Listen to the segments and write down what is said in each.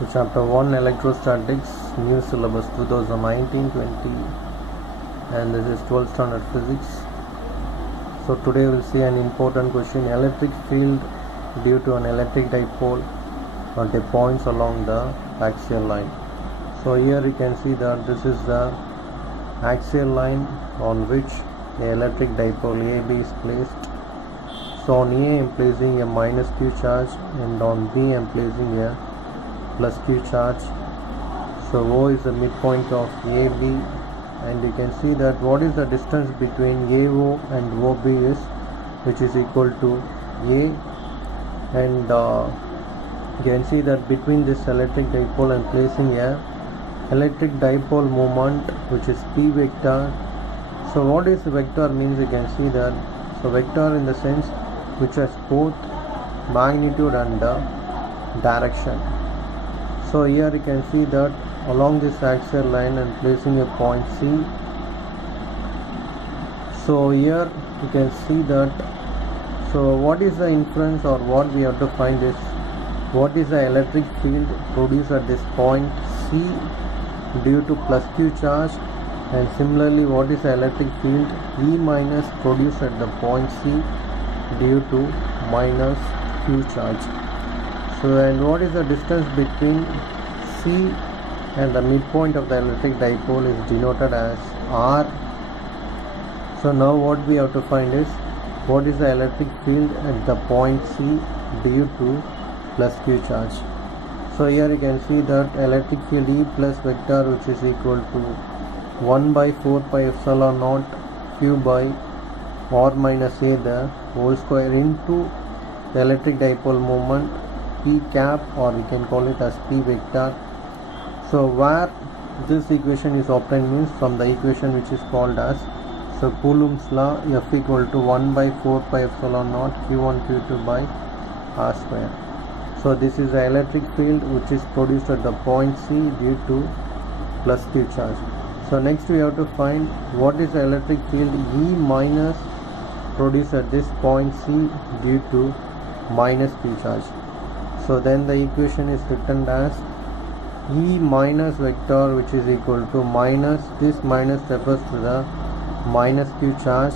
So chapter 1 electrostatics, new syllabus 2019-20, and this is 12th standard physics. So today we'll see an important question: electric field due to an electric dipole at the points along the axial line. So here you can see that this is the axial line on which the electric dipole AB is placed. So on A I am placing a minus Q charge, and on B I am placing a plus Q charge. So O is the midpoint of AB, and you can see that what is the distance between AO and OB is, which is equal to A, and you can see that between this electric dipole I am placing a electric dipole moment, which is P vector. So what is the vector means? You can see that, so vector in the sense which has both magnitude and direction. So here you can see that along this axial line I am placing a point C. So here you can see that, so what is the inference, or what we have to find is what is the electric field produced at this point C due to plus Q charge, and similarly what is the electric field E minus produced at the point C due to minus Q charge. So, and what is the distance between C and the midpoint of the electric dipole is denoted as R. So now what we have to find is what is the electric field at the point C due to plus Q charge. So here you can see that electric field E plus vector, which is equal to 1 by 4 pi epsilon naught Q by R minus A the whole square into the electric dipole moment P cap, or we can call it as P vector. So where this equation is obtained means from the equation which is called as, so Coulomb's law, F equal to 1 by 4 pi epsilon naught Q1 Q2 by R square. So this is the electric field which is produced at the point C due to plus Q charge. So next we have to find what is the electric field E minus produced at this point C due to minus Q charge. So then the equation is written as E minus vector, which is equal to minus, this minus refers to the minus Q charge,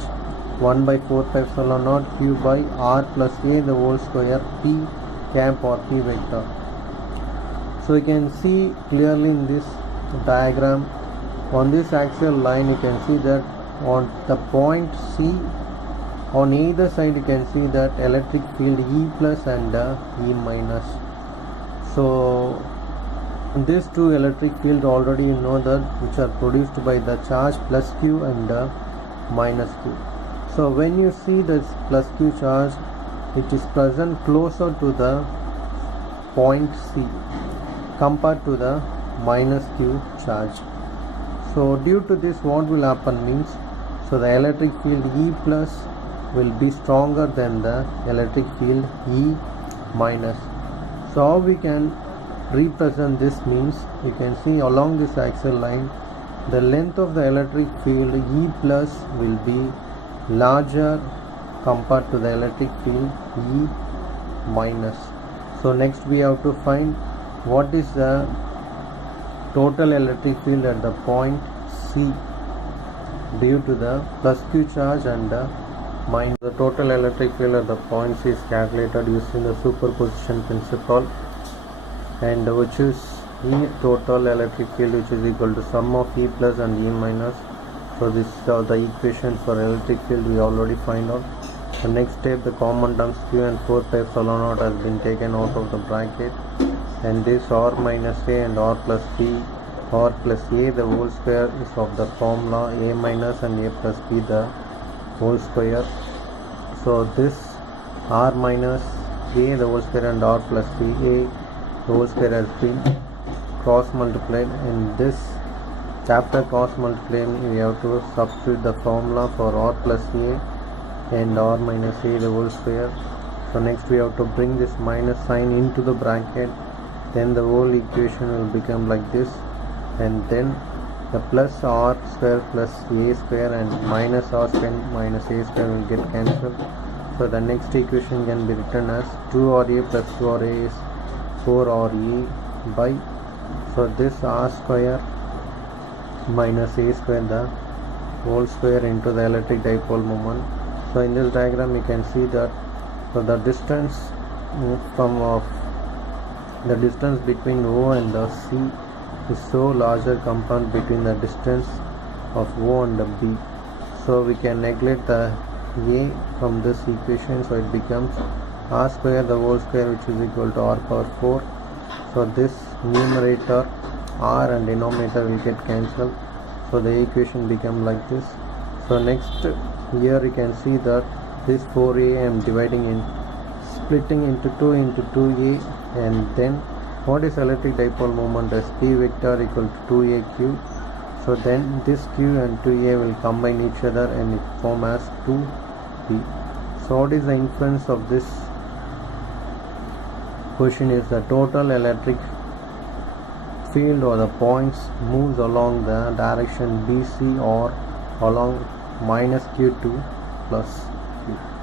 1 by 4 pi epsilon naught Q by R plus A the whole square P cap or P vector. So you can see clearly in this diagram, on this axial line you can see that on the point C, on either side you can see that electric field E plus and E minus. So these two electric fields already you know that, which are produced by the charge plus Q and minus Q. So when you see this plus Q charge, it is present closer to the point C compared to the minus Q charge. So due to this, what will happen means, so the electric field E plus will be stronger than the electric field E minus. So how we can represent this means, you can see along this axial line the length of the electric field E plus will be larger compared to the electric field E minus. So next we have to find what is the total electric field at the point C due to the plus Q charge and minus. The total electric field at the point C is calculated using the superposition principle, and which is E total electric field, which is equal to sum of E plus and E minus. So this is the equation for electric field we already find out. The next step, the common terms Q and 4 pi epsilon naught has been taken out of the bracket, and this R minus A and R plus B, R plus A the whole square is of the formula A minus and A plus B the whole square. So this R minus A the whole square and R plus B A the whole square has been cross multiplied. In this chapter cross multiplying, we have to substitute the formula for R plus A and R minus A the whole square. So next we have to bring this minus sign into the bracket, then the whole equation will become like this, and then the plus R square plus A square and minus R square minus A square will get cancelled. So the next equation can be written as 2RA plus 2RA is 4RE by, so this r square minus a square the whole square into the electric dipole moment. So in this diagram you can see that, so the distance the distance between O and the C is so larger compared between the distance of O and the B. So we can neglect the A from this equation, so it becomes r square the whole square, which is equal to r power 4. So this numerator r and denominator will get cancelled, so the equation become like this. So next here you can see that this 4a I am splitting into 2 into 2a, and then what is electric dipole moment as P vector equal to 2aq. So then this q and 2a will combine each other and it form as 2p. So what is the inference of this question is the total electric field or the points moves along the direction BC or along minus q2 plus q.